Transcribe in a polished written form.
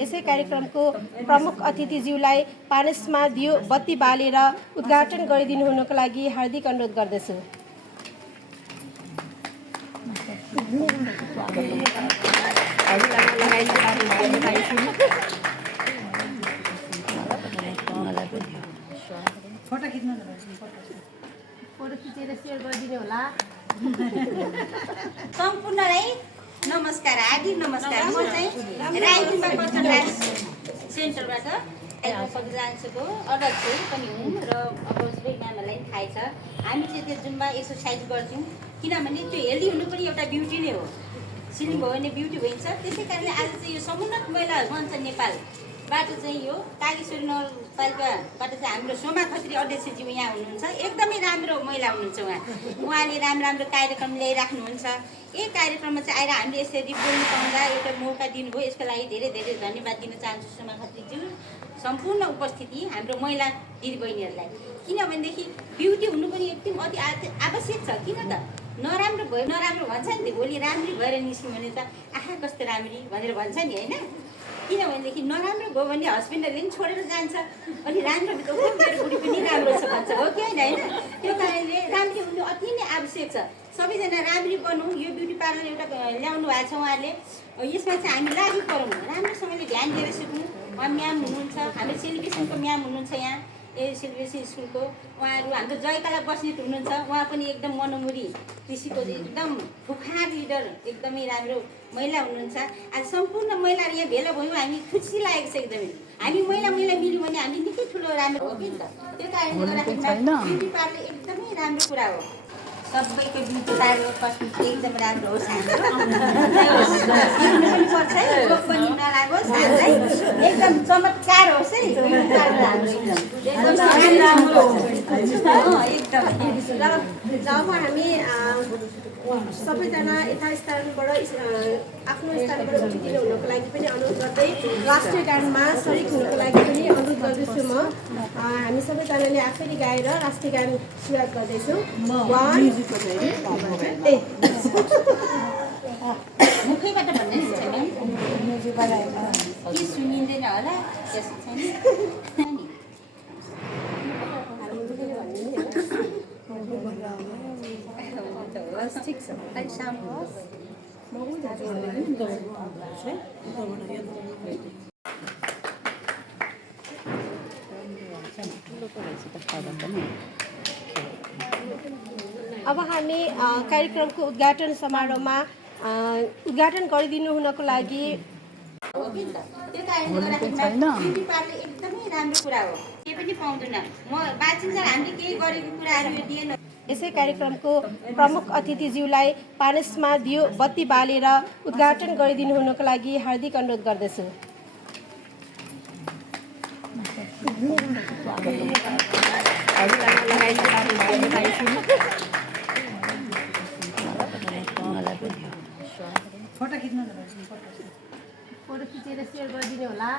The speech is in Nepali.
यसै कार्यक्रमको प्रमुख अतिथिज्यूलाई पानसमा दियो बत्ती बालेर उद्घाटन गरिदिनु हुनको लागि हार्दिक अनुरोध गर्दछु। फोटो खिचेर सेयर गरिदिनु होला। सम्पूर्णलाई नमस्कार, हार्दिक नमस्कार। म चाहिँ राइटिङमा कल्चर डान्स सेन्टरबाट पदजांशको अध्यक्ष पनि हुँ र अब सबै म्यामहरूलाई थाहै छ हामी चाहिँ त्यो जुम्बा एक्सर्साइज गर्छौँ किनभने त्यो हेल्दी हुनु पनि एउटा ब्युटी नै हो। सिलिङ भयो भने ब्युटी भइन्छ। त्यसै कारणले आज चाहिँ यो समुन्नत महिला मञ्च नेपालबाट चाहिँ यो कागेश्वरी नगरपालिकाबाट चाहिँ हाम्रो सोमा खत्री अध्यक्षज्यू यहाँ हुनुहुन्छ। एकदमै राम्रो महिला हुनुहुन्छ उहाँले राम्रो कार्यक्रम ल्याइराख्नुहुन्छ। यही कार्यक्रममा चाहिँ आएर हामीले यसरी बोल्नु पाउँदा एउटा मौका दिनुभयो, यसको लागि धेरै धेरै धन्यवाद दिन चाहन्छु सोमा खत्रीज्यू। सम्पूर्ण उपस्थिति हाम्रो महिला दिदीबहिनीहरूलाई, किनभनेदेखि ब्युटी हुनु पनि एकदम अति आवश्यक छ। किन त नराम्रो भयो नराम्रो भन्छ नि, भोलि राम्री भएर निस्क्यो भने त आहा कस्तो राम्री भनेर भन्छ नि, होइन? किनभनेदेखि नराम्रो भयो भने हस्बेन्डहरूले पनि छोडेर जान्छ, अनि राम्रो मेरो बुढी पनि राम्रो छ भन्छ, हो कि होइन? त्यो कारणले राम्री हुनु अति नै आवश्यक छ। सबैजना राम्री बनौँ। यो ब्युटी पार्लर एउटा ल्याउनु भएको छ उहाँले, यसमा चाहिँ हामी लागु परौँ, राम्रोसँगले ध्यान दिएर सिक्नु। उहाँ म्याम हुनुहुन्छ, हाम्रो सेलिब्रेसनको म्याम हुनुहुन्छ यहाँ सेलिब्रेसन स्कुलको, उहाँहरू हाम्रो जयकला बस्नेत हुनुहुन्छ, उहाँ पनि एकदम मनोमुरी कृषिको एकदम खुखार लिडर, एकदमै राम्रो महिला हुनुहुन्छ। आज सम्पूर्ण महिलाहरू यहाँ भेला भयौँ, हामी खुसी लागेको छ एकदमै। हामी महिला मिल्यौँ भने हामी निकै ठुलो राम्रो हो कि त। त्यो कारणले गर्दाखेरि ब्युटी पार्लर एकदमै राम्रो कुरा हो। सबैको ब्युटी पार्लर कस्मेटिक एकदम राम्रो होस्, हाम्रो पनि पर्छ है, रोग पनि नलागोस्, हामीलाई एकदम चमत्कार होस् है ब्युटी पार्लर हाम्रो एकदम राम्रो एकदमै। र जब हामी सबैजना यथास्थानबाट आफ्नो स्थानबाट उठिदिनु हुनको लागि पनि अनुरोध गर्दै राष्ट्रिय गानमा सरिक हुनुको लागि पनि अनुरोध गर्दैछु म। हामी सबैजनाले आफैले गाएर राष्ट्रिय गान सुरुवात गर्दैछौँ। मुखैबाट भन्ने के सुनिँदैन होला त्यसो छैन। ठिक छ, अलिक साउन्ड होस्। अब हामी कार्यक्रमको उद्घाटन समारोहमा उद्घाटन गरिदिनु हुनको लागि त्यो कारणले गर्दाखेरि ब्युटी पार्लर एकदमै राम्रो कुरा हो। केही पनि पाउँदैन, म बाँचिन्छ हामीले केही गरेको कुराहरू यो दिएन। यसै कार्यक्रमको प्रमुख अतिथिज्यूलाई पानसमा दियो बत्ती बालेर उद्घाटन गरिदिनु हुनको लागि हार्दिक अनुरोध गर्दछु। फोटो खिचेर सेयर गरिदिनु होला।